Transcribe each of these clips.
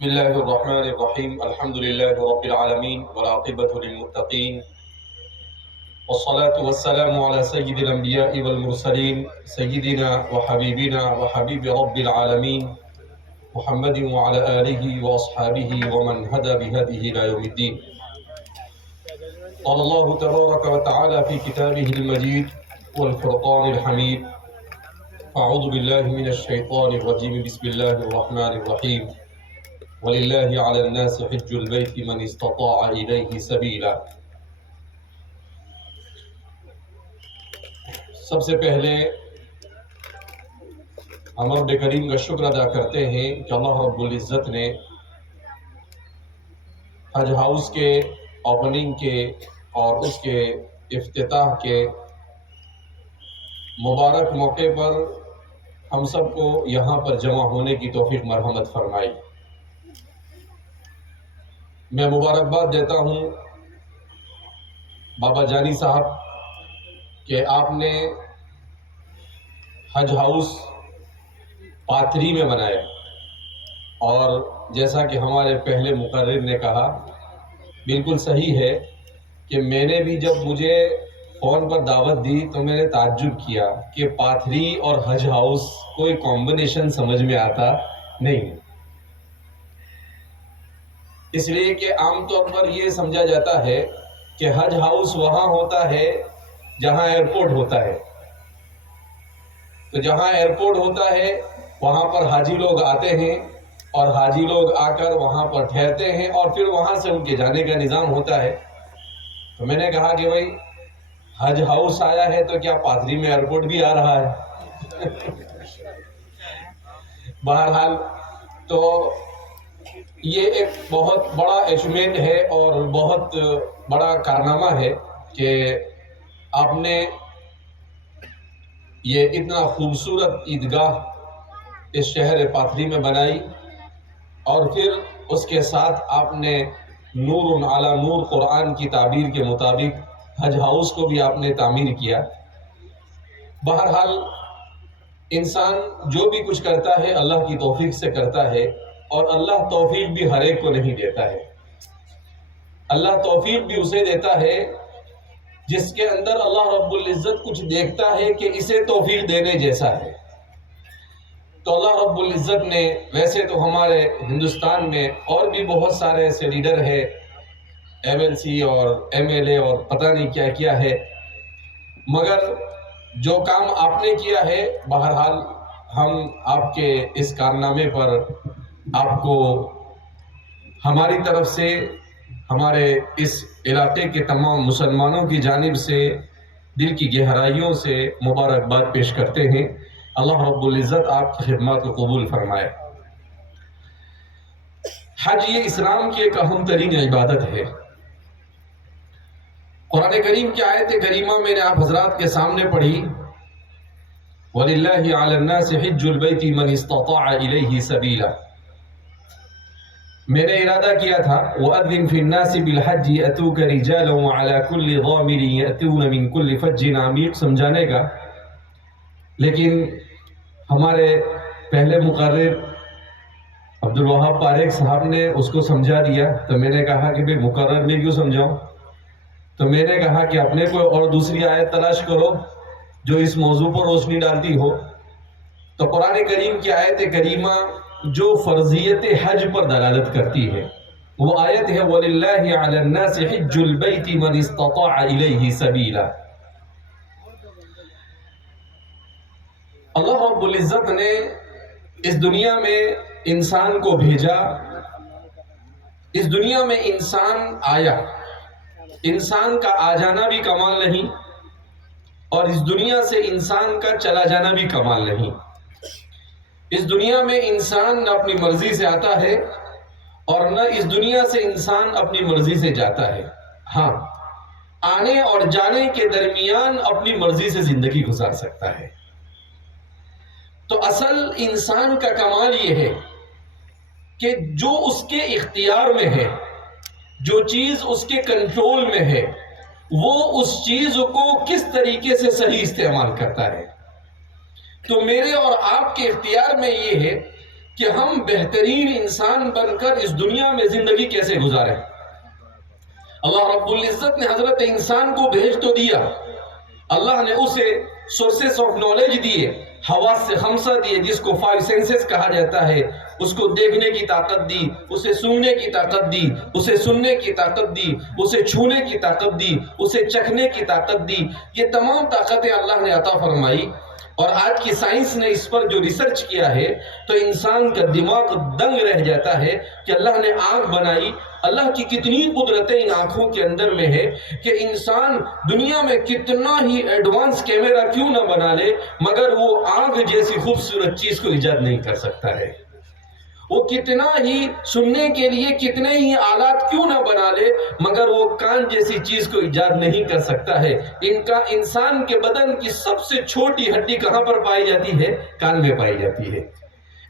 بسم الله الرحمن الرحيم الحمد لله رب العالمين والعاقبة للمتقين والصلاة والسلام على سيد الأنبياء والمرسلين سيدنا وحبيبنا وحبيب رب العالمين محمد وعلى آله وأصحابه ومن هدى بهديه إلى يوم الدين. قال الله تبارك وتعالى في كتابه المجيد والفرقان الحميد: أعوذ بالله من الشيطان الرجيم بسم الله الرحمن الرحيم وَلِلَّهِ عَلَى النَّاسِ حِجُّ الْبَيْتِ مَنِ اسْتَطَاعَ إِلَيْهِ سَبِيلًا۔ سب سے پہلے ہم رب کریم کا شکر ادا کرتے ہیں کہ اللہ رب العزت نے حج ہاؤس کے اوپننگ کے اور اس کے افتتاح کے مبارک موقع پر ہم سب کو یہاں پر جمع ہونے کی توفیق مرحمت فرمائی۔ میں مبارکباد دیتا ہوں بابا جانی صاحب کہ آپ نے حج ہاؤس پاتری میں بنایا، اور جیسا کہ ہمارے پہلے مقرر نے کہا بالکل صحیح ہے کہ میں نے بھی جب مجھے فون پر دعوت دی تو میں نے تعجب کیا کہ پاتری اور حج ہاؤس کوئی کمبینیشن سمجھ میں آتا نہیں، اس لیے کہ عام طور پر یہ سمجھا جاتا ہے کہ حج ہاؤس وہاں ہوتا ہے جہاں ایئرپورٹ ہوتا ہے، تو جہاں ایئرپورٹ ہوتا ہے وہاں پر حاجی لوگ آتے ہیں اور حاجی لوگ آ کر وہاں پر ٹھہرتے ہیں اور پھر وہاں سے ان کے جانے کا نظام ہوتا ہے۔ تو میں نے کہا کہ بھائی حج ہاؤس آیا ہے تو کیا پاتری میں ایئرپورٹ بھی آ رہا ہے؟ بہرحال تو یہ ایک بہت بڑا اچیومنٹ ہے اور بہت بڑا کارنامہ ہے کہ آپ نے یہ اتنا خوبصورت عیدگاہ اس شہر پاتری میں بنائی، اور پھر اس کے ساتھ آپ نے نور علی نور قرآن کی تعبیر کے مطابق حج ہاؤس کو بھی آپ نے تعمیر کیا۔ بہرحال انسان جو بھی کچھ کرتا ہے اللہ کی توفیق سے کرتا ہے، اور اللہ توفیق بھی ہر ایک کو نہیں دیتا ہے۔ اللہ توفیق بھی اسے دیتا ہے جس کے اندر اللہ رب العزت کچھ دیکھتا ہے کہ اسے توفیق دینے جیسا ہے۔ تو اللہ رب العزت نے، ویسے تو ہمارے ہندوستان میں اور بھی بہت سارے ایسے لیڈر ہیں، ایم ایل سی اور ایم ایل اے اور پتہ نہیں کیا کیا ہے، مگر جو کام آپ نے کیا ہے بہرحال ہم آپ کے اس کارنامے پر آپ کو ہماری طرف سے، ہمارے اس علاقے کے تمام مسلمانوں کی جانب سے دل کی گہرائیوں سے مبارکباد پیش کرتے ہیں۔ اللہ رب العزت آپ کی خدمات کو قبول فرمائے۔ حج یہ اسلام کی ایک اہم ترین عبادت ہے۔ قرآن کریم کی آیت کریمہ میں نے آپ حضرات کے سامنے پڑھی: وَلِلَّهِ عَلَى النَّاسِ حِجُّ الْبَيْتِ مَنِ اسْتَطَاعَ إِلَيْهِ سَبِيلًا۔ میں نے ارادہ کیا تھا وَأَذِّنْ فِي النَّاسِ بِالْحَجِّ يَأْتُوكَ رِجَالًا وَعَلَى كُلِّ ضَامِرٍ يَأْتُونَ مِنْ كُلِّ فَجٍّ عَمِيقٍ سمجھانے کا، لیکن ہمارے پہلے مقرر عبدالوہاب پاریک صاحب نے اس کو سمجھا دیا، تو میں نے کہا کہ بھئی مقرر میں کیوں سمجھاؤں؟ تو میں نے کہا کہ اپنے کوئی اور دوسری آیت تلاش کرو جو اس موضوع پر روشنی ڈالتی ہو۔ تو قرآن کریم کی آیت کریمہ جو فرضیت حج پر دلالت کرتی ہے وہ آیت ہے وَلِلَّهِ عَلَى النَّاسِ حِجُّ الْبَيْتِ مَنِ اسْتَطَاعَ إِلَيْهِ سَبِيلًا۔ اللہ رب العزت نے اس دنیا میں انسان کو بھیجا، اس دنیا میں انسان آیا، انسان کا آ جانا بھی کمال نہیں اور اس دنیا سے انسان کا چلا جانا بھی کمال نہیں۔ اس دنیا میں انسان نہ اپنی مرضی سے آتا ہے اور نہ اس دنیا سے انسان اپنی مرضی سے جاتا ہے۔ ہاں، آنے اور جانے کے درمیان اپنی مرضی سے زندگی گزار سکتا ہے۔ تو اصل انسان کا کمال یہ ہے کہ جو اس کے اختیار میں ہے، جو چیز اس کے کنٹرول میں ہے، وہ اس چیز کو کس طریقے سے صحیح استعمال کرتا ہے۔ تو میرے اور آپ کے اختیار میں یہ ہے کہ ہم بہترین انسان بن کر اس دنیا میں زندگی کیسے گزاریں۔ اللہ رب العزت نے حضرت انسان کو بھیج تو دیا، اللہ نے اسے سورسز آف نالج دیے، حواس سے خمسہ دیے جس کو 5 سینسز کہا جاتا ہے، اس کو دیکھنے کی طاقت دی، اسے سوننے کی طاقت دی، اسے سننے کی طاقت دی، اسے چھونے کی طاقت دی، اسے چکھنے کی طاقت دی۔ یہ تمام طاقتیں اللہ نے عطا فرمائی، اور آج کی سائنس نے اس پر جو ریسرچ کیا ہے تو انسان کا دماغ دنگ رہ جاتا ہے کہ اللہ نے آنکھ بنائی، اللہ کی کتنی قدرتیں ان آنکھوں کے اندر میں ہے کہ انسان دنیا میں کتنا ہی ایڈوانس کیمرہ کیوں نہ بنا لے مگر وہ آنکھ جیسی خوبصورت چیز کو ایجاد نہیں کر سکتا ہے۔ وہ کتنا ہی سننے کے لیے کتنے ہی آلات کیوں نہ بنا لے مگر وہ کان جیسی چیز کو ایجاد نہیں کر سکتا ہے۔ انسان کے بدن کی سب سے چھوٹی ہڈی کہاں پر پائی جاتی ہے؟ کان میں پائی جاتی ہے۔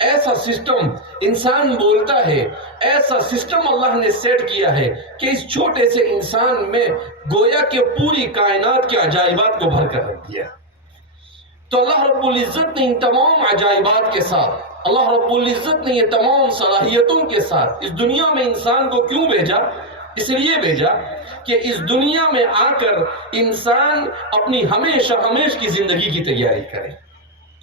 ایسا سسٹم انسان بولتا ہے، ایسا سسٹم اللہ نے سیٹ کیا ہے کہ اس چھوٹے سے انسان میں گویا کہ پوری کائنات کے عجائبات کو بھر کر رکھ دیا۔ تو اللہ رب العزت نے ان تمام عجائبات کے ساتھ، اللہ رب العزت نے یہ تمام صلاحیتوں کے ساتھ اس دنیا میں انسان کو کیوں بھیجا؟ اس لیے بھیجا کہ اس دنیا میں آ کر انسان اپنی ہمیشہ کی زندگی کی تیاری کرے۔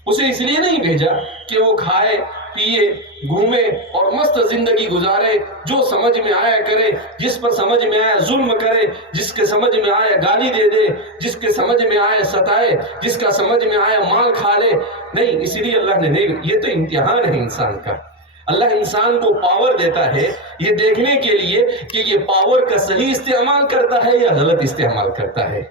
اسے اس لیے نہیں بھیجا کہ وہ کھائے پیے گھومے اور مست زندگی گزارے، جو سمجھ میں آیا کرے، جس پر سمجھ میں آیا ظلم کرے، جس کے سمجھ میں آیا گالی دے دے، جس کے سمجھ میں آیا ستائے، جس کا سمجھ میں آیا مال کھا لے۔ نہیں، اس لیے اللہ نے نہیں، یہ تو امتحان ہے انسان کا۔ اللہ انسان کو پاور دیتا ہے یہ دیکھنے کے لیے کہ یہ پاور کا صحیح استعمال کرتا ہے یا غلط استعمال کرتا ہے۔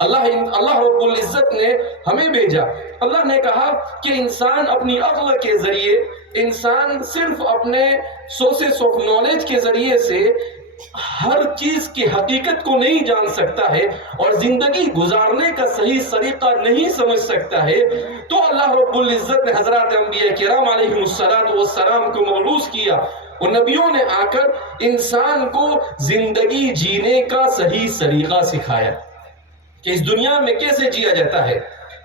اللہ رب العزت نے ہمیں بھیجا، اللہ نے کہا کہ انسان اپنی عقل کے ذریعے، انسان صرف اپنے سورسز آف نالج کے ذریعے سے ہر چیز کی حقیقت کو نہیں جان سکتا ہے اور زندگی گزارنے کا صحیح طریقہ نہیں سمجھ سکتا ہے، تو اللہ رب العزت نے حضرات انبیاء کرام علیہ السلام کو مبعوث کیا۔ اور نبیوں نے آ کر انسان کو زندگی جینے کا صحیح طریقہ سکھایا کہ اس دنیا میں کیسے جیا جاتا ہے،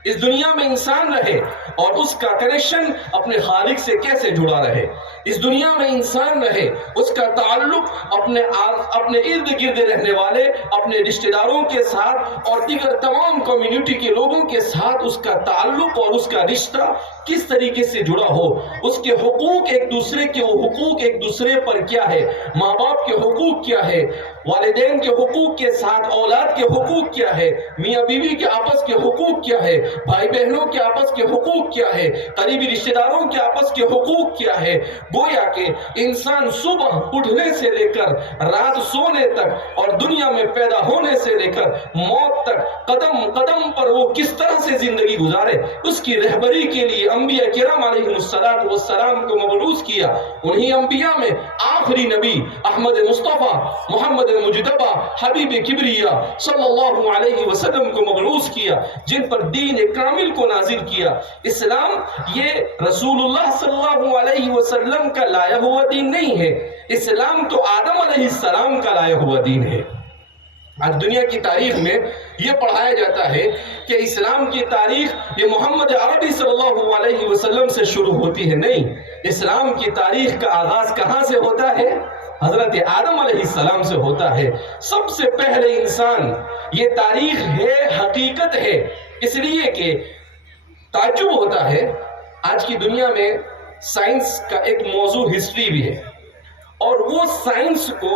اس دنیا میں انسان رہے اور اس کا کنیکشن اپنے خالق سے کیسے جڑا رہے، اس دنیا میں انسان رہے، اس کا تعلق اپنے ارد گرد رہنے والے اپنے رشتہ داروں کے ساتھ اور دیگر تمام کمیونٹی کے لوگوں کے ساتھ اس کا تعلق اور اس کا رشتہ کس طریقے سے جڑا ہو، اس کے حقوق ایک دوسرے کے حقوق ایک دوسرے پر کیا ہے، ماں باپ کے حقوق کیا ہے، والدین کے حقوق کے ساتھ اولاد کے حقوق کیا ہے، میاں بیوی کے آپس کے حقوق کیا ہے، بھائی بہنوں کے آپس کے حقوق کیا ہے، قریبی رشتہ داروں کے آپس کے حقوق کیا ہے۔ گویا کہ انسان صبح اٹھنے سے لے کر رات سونے تک اور دنیا میں پیدا ہونے سے لے کر موت تک قدم قدم پر وہ کس طرح سے زندگی گزارے، اس کی رہبری کے لیے انبیاء کرام علیہ السلام کو مبعوث کیا۔ انہی انبیاء میں آخری نبی احمد مصطفیٰ محمد مجتبی حبیب کبریا صلی اللہ علیہ وسلم کو مبعوث کیا، جن پر دین کامل کو نازل کیا۔ اسلام یہ رسول اللہ صلی اللہ علیہ وسلم کا لایا ہوا دین نہیں ہے، اسلام تو آدم علیہ السلام کا لایا ہوا دین ہے۔ آج دنیا کی تاریخ میں یہ پڑھایا جاتا ہے کہ اسلام کی تاریخ یہ محمد عربی صلی اللہ علیہ وسلم سے شروع ہوتی ہے، نہیں، اسلام کی تاریخ کا آغاز کہاں سے ہوتا ہے؟ حضرت آدم علیہ السلام سے ہوتا ہے۔ سب سے پہلے انسان، یہ تاریخ ہے، حقیقت ہے، اس لیے کہ تعجب ہوتا ہے آج کی دنیا میں سائنس کا ایک موضوع ہسٹری بھی ہے، اور وہ سائنس کو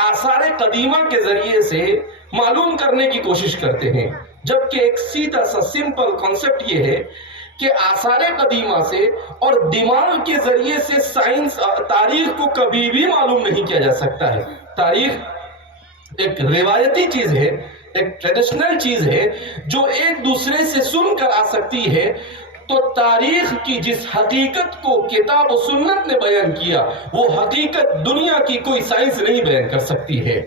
آثار قدیمہ کے ذریعے سے معلوم کرنے کی کوشش کرتے ہیں، جبکہ ایک سیدھا سا سمپل کنسپٹ یہ ہے کہ آثار قدیمہ سے اور دماغ کے ذریعے سے سائنس تاریخ کو کبھی بھی معلوم نہیں کیا جا سکتا ہے۔ تاریخ ایک روایتی چیز ہے، ایک ٹریڈیشنل چیز ہے جو ایک دوسرے سے سن کر آ سکتی ہے۔ تو تاریخ کی جس حقیقت کو کتاب و سنت نے بیان کیا، وہ حقیقت دنیا کی کوئی سائنس نہیں بیان کر سکتی ہے۔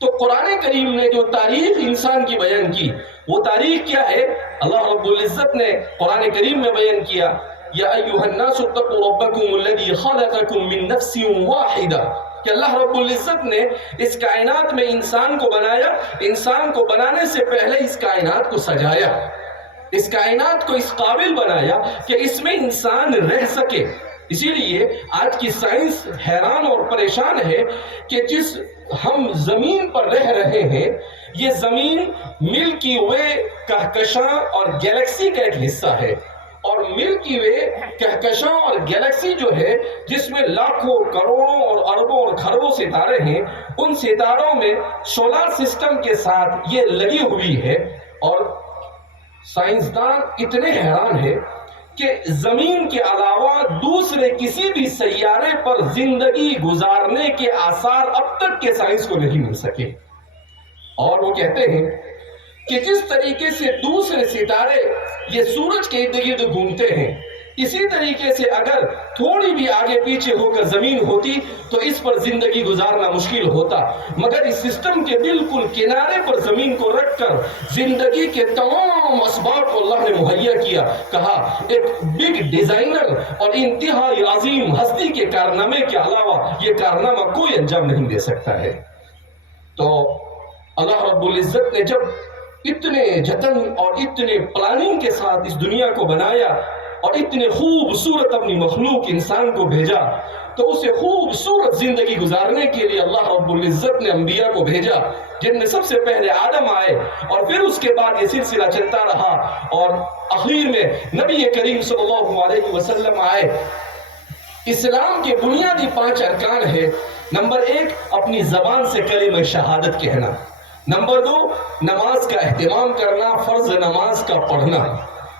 تو قرآن کریم نے جو تاریخ انسان کی بیان کی، وہ تاریخ کیا ہے؟ اللہ رب العزت نے قرآن کریم میں بیان کیا، یا ایھا الناس اتقوا ربکم الذی خلقکم من نفس واحدہ، کہ اللہ رب العزت نے اس کائنات میں انسان کو بنایا، انسان کو بنانے سے پہلے اس کائنات کو سجایا، اس کائنات کو اس قابل بنایا کہ اس میں انسان رہ سکے۔ اسی لیے آج کی سائنس حیران اور پریشان ہے کہ جس ہم زمین پر رہ رہے ہیں، یہ زمین ملکی وے کہکشاں اور گیلیکسی کا ایک حصہ ہے، اور ملکی وے کہکشاں اور گیلیکسی جو ہے جس میں لاکھوں کروڑوں اور اربوں اور کھربوں ستارے ہیں، ان ستاروں میں سولار سسٹم کے ساتھ یہ لگی ہوئی ہے، اور سائنسدان اتنے حیران ہیں کہ زمین کے علاوہ دوسرے کسی بھی سیارے پر زندگی گزارنے کے آثار اب تک کے سائنس کو نہیں مل سکے، اور وہ کہتے ہیں کہ جس طریقے سے دوسرے ستارے یہ سورج کے ارد گرد گھومتے ہیں، اسی طریقے سے اگر تھوڑی بھی آگے پیچھے ہو کر زمین ہوتی تو اس پر زندگی گزارنا مشکل ہوتا، مگر اس سسٹم کے بالکل کنارے پر زمین کو رکھ کر زندگی کے تمام اسباب کو اللہ نے مہیا کیا۔ کہا ایک بگ ڈیزائنر اور انتہائی عظیم ہستی کے کارنامے کے علاوہ یہ کارنامہ کوئی انجام نہیں دے سکتا ہے۔ تو اللہ رب العزت نے جب اتنے جتن اور اتنے پلاننگ کے ساتھ اس دنیا کو بنایا اور اتنے خوبصورت اپنی مخلوق انسان کو بھیجا، تو اسے خوبصورت زندگی گزارنے کے لیے اللہ رب العزت نے انبیاء کو بھیجا، جن میں سب سے پہلے آدم آئے، اور پھر اس کے بعد یہ سلسلہ چلتا رہا، اور آخر میں نبی کریم صلی اللہ علیہ وسلم آئے۔ اسلام کے بنیادی 5 ارکان ہے۔ نمبر 1 اپنی زبان سے کلمہ شہادت کہنا، نمبر 2 نماز کا اہتمام کرنا، فرض نماز کا پڑھنا،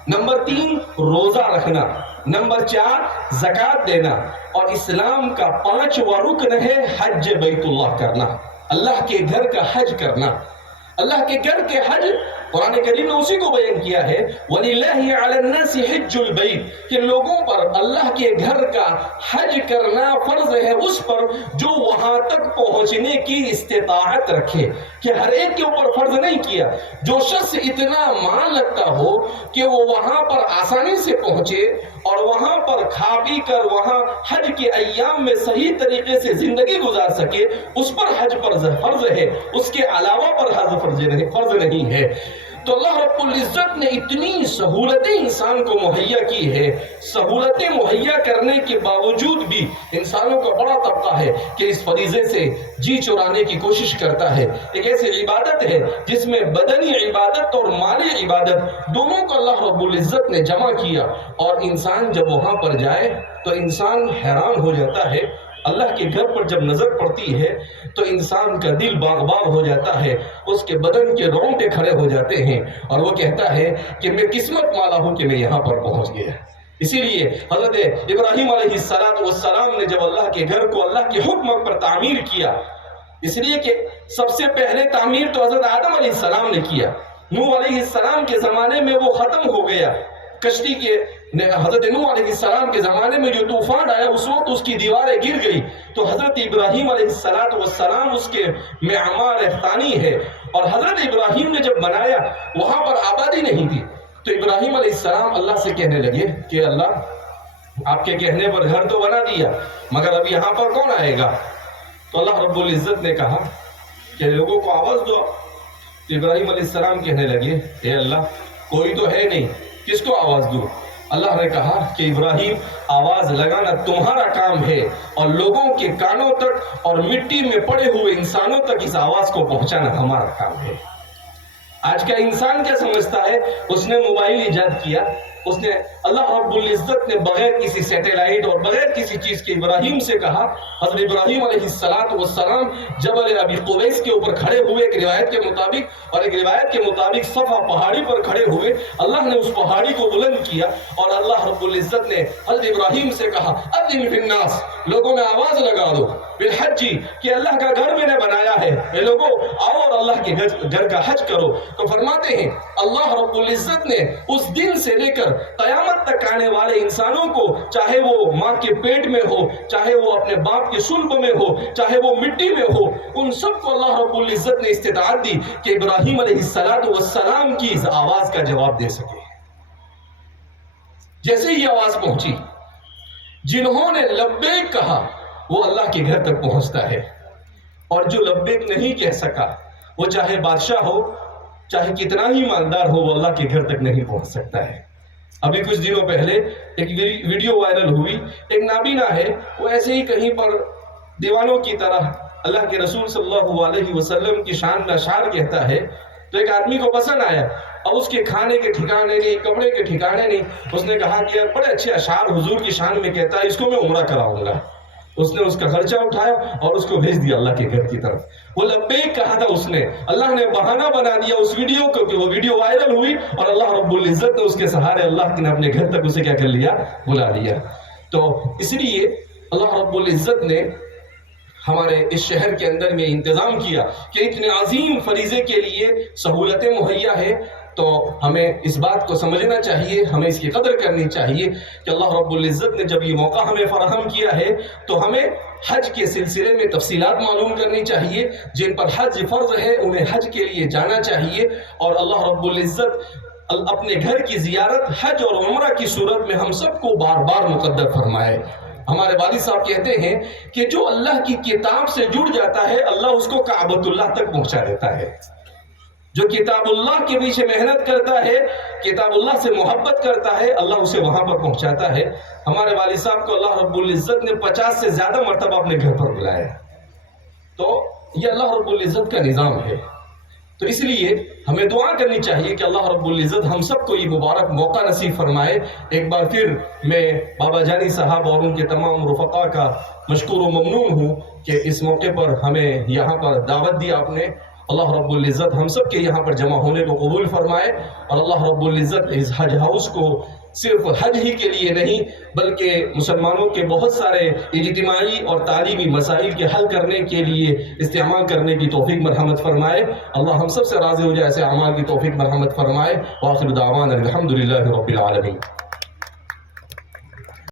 نمبر 3 روزہ رکھنا، نمبر 4 زکوٰۃ دینا، اور اسلام کا 5واں رکن ہے حج بیت اللہ کرنا، اللہ کے گھر کا حج کرنا۔ اللہ کے گھر کے حج قرآن کریم نے اسی کو بیان کیا ہے، وَلِلَّهِ عَلَى النَّاسِ حِجُّ الْبَيْتِ، کہ لوگوں پر اللہ کے گھر کا حج کرنا فرض ہے اس پر جو وہاں تک پہنچنے کی استطاعت رکھے، کہ ہر ایک کے اوپر فرض نہیں کیا۔ جو شخص اتنا مان لگتا ہو کہ وہ وہاں پر آسانی سے پہنچے اور وہاں پر کھا پی کر وہاں حج کے ایام میں صحیح طریقے سے زندگی گزار سکے، اس پر حج فرض ہے، اس کے علاوہ پر حج فرض نہیں ہے۔ تو اللہ رب العزت نے اتنی سہولتیں انسان کو مہیا کی ہے، سہولتیں مہیا کرنے کے باوجود بھی انسانوں کا بڑا طبقہ ہے کہ اس فریضے سے جی چرانے کی کوشش کرتا ہے۔ ایک ایسی عبادت ہے جس میں بدنی عبادت اور مالی عبادت دونوں کو اللہ رب العزت نے جمع کیا، اور انسان جب وہاں پر جائے تو انسان حیران ہو جاتا ہے۔ اللہ کے گھر پر جب نظر پڑتی ہے تو انسان کا دل باغ باغ ہو جاتا ہے، اس کے بدن کے رونگٹے کھڑے ہو جاتے ہیں، اور وہ کہتا ہے کہ میں قسمت والا ہوں کہ میں یہاں پر پہنچ گیا۔ اسی لیے حضرت ابراہیم علیہ السلام نے جب اللہ کے گھر کو اللہ کے حکم پر تعمیر کیا، اس لیے کہ سب سے پہلے تعمیر تو حضرت آدم علیہ السلام نے کیا، نوح علیہ السلام کے زمانے میں وہ ختم ہو گیا، کشتی کے حضرت نوح علیہ السلام کے زمانے میں جو طوفان آیا اس وقت اس کی دیواریں گر گئی، تو حضرت ابراہیم علیہ السلام اس کے معمار ثانی ہے، اور حضرت ابراہیم نے جب بنایا وہاں پر آبادی نہیں تھی، تو ابراہیم علیہ السلام اللہ سے کہنے لگے کہ اللہ آپ کے کہنے پر گھر تو بنا دیا، مگر اب یہاں پر کون آئے گا؟ تو اللہ رب العزت نے کہا کہ لوگوں کو آواز دو۔ تو ابراہیم علیہ السلام کہنے لگے اے اللہ کوئی تو ہے نہیں، کس کو آواز دوں؟ اللہ نے کہا کہ ابراہیم آواز لگانا تمہارا کام ہے، اور لوگوں کے کانوں تک اور مٹی میں پڑے ہوئے انسانوں تک اس آواز کو پہنچانا ہمارا کام ہے۔ آج کا انسان کیا سمجھتا ہے؟ اس نے موبائل ایجاد کیا، اس نے اللہ رب العزت نے بغیر کسی سیٹلائٹ اور بغیر کسی چیز کے ابراہیم سے کہا۔ حضرت ابراہیم علیہ السلام جبل ابی قبیس کے اوپر کھڑے ہوئے ایک روایت کے مطابق، اور ایک روایت کے مطابق صفا پہاڑی پر کھڑے ہوئے، اللہ نے اس پہاڑی کو بلند کیا، اور اللہ رب العزت نے حضرت ابراہیم سے کہا اذن فی الناس، لوگوں میں آواز لگا دو، بالحج، کہ اللہ کا گھر میں نے بنایا ہے، اے لوگوں آؤ اور اللہ کے گھر کا حج کرو۔ تو فرماتے ہیں اللہ رب العزت نے اس دن سے لے کر قیامت تک آنے والے انسانوں کو، چاہے وہ ماں کے پیٹ میں ہو، چاہے وہ اپنے باپ کے صلب میں ہو، چاہے وہ مٹی میں ہو، ان سب کو اللہ رب العزت نے استطاعت دی کہ ابراہیم علیہ السلام کی اس آواز کا جواب دے سکے۔ جیسے ہی آواز پہنچی، جنہوں نے لبیک کہا وہ اللہ کے گھر تک پہنچتا ہے، اور جو لبیک نہیں کہہ سکا، وہ چاہے بادشاہ ہو، چاہے کتنا ہی مالدار ہو، وہ اللہ کے گھر تک نہیں پہنچ سکتا ہے۔ ابھی کچھ دنوں پہلے ایک ویڈیو وائرل ہوئی، ایک نابینا ہے، وہ ایسے ہی کہیں پر دیوانوں کی طرح اللہ کے رسول صلی اللہ علیہ وسلم کی شان میں اشعار کہتا ہے، تو ایک آدمی کو پسند آیا، اور اس کے کھانے کے ٹھکانے نہیں، کپڑے کے ٹھکانے نہیں، اس نے کہا کہ یار بڑے اچھے اشعار حضور کی شان میں کہتا ہے، اس کو میں عمرہ کراؤں گا۔ اس نے اس کا خرچہ اٹھایا اور اس کو بھیج دیا اللہ کے گھر کی طرف۔ وہ لبیک کہا تھا اس نے، اللہ نے بہانہ بنا دیا اس ویڈیو کو کہ وہ ویڈیو وائرل ہوئی، اور اللہ رب العزت نے اس کے سہارے اللہ نے اپنے گھر تک اسے کیا کر لیا، بلا لیا۔ تو اس لیے اللہ رب العزت نے ہمارے اس شہر کے اندر میں انتظام کیا کہ اتنے عظیم فریضے کے لیے سہولتیں مہیا ہے، تو ہمیں اس بات کو سمجھنا چاہیے، ہمیں اس کی قدر کرنی چاہیے کہ اللہ رب العزت نے جب یہ موقع ہمیں فراہم کیا ہے تو ہمیں حج کے سلسلے میں تفصیلات معلوم کرنی چاہیے، جن پر حج فرض ہے انہیں حج کے لیے جانا چاہیے، اور اللہ رب العزت اپنے گھر کی زیارت حج اور عمرہ کی صورت میں ہم سب کو بار بار مقدر فرمائے۔ ہمارے والد صاحب کہتے ہیں کہ جو اللہ کی کتاب سے جڑ جاتا ہے اللہ اس کو کعبۃ اللہ تک پہنچا دیتا ہے۔ جو کتاب اللہ کے پیچھے محنت کرتا ہے، کتاب اللہ سے محبت کرتا ہے، اللہ اسے وہاں پر پہنچاتا ہے۔ ہمارے والد صاحب کو اللہ رب العزت نے 50 سے زیادہ مرتبہ اپنے گھر پر بلایا، تو یہ اللہ رب العزت کا نظام ہے۔ تو اس لیے ہمیں دعا کرنی چاہیے کہ اللہ رب العزت ہم سب کو یہ مبارک موقع نصیب فرمائے۔ ایک بار پھر میں بابا جانی صاحب اور ان کے تمام رفقا کا مشکور و ممنون ہوں کہ اس موقع پر ہمیں یہاں پر دعوت دی آپ نے۔ اللہ رب العزت ہم سب کے یہاں پر جمع ہونے کو قبول فرمائے، اور اللہ رب العزت اس حج ہاؤس کو صرف حج ہی کے لیے نہیں بلکہ مسلمانوں کے بہت سارے اجتماعی اور تعلیمی مسائل کے حل کرنے کے لیے استعمال کرنے کی توفیق مرحمت فرمائے۔ اللہ ہم سب سے راضی ہو جائے، ایسے اعمال کی توفیق مرحمت فرمائے۔ وآخر دعوانا الحمدللہ رب العالمین۔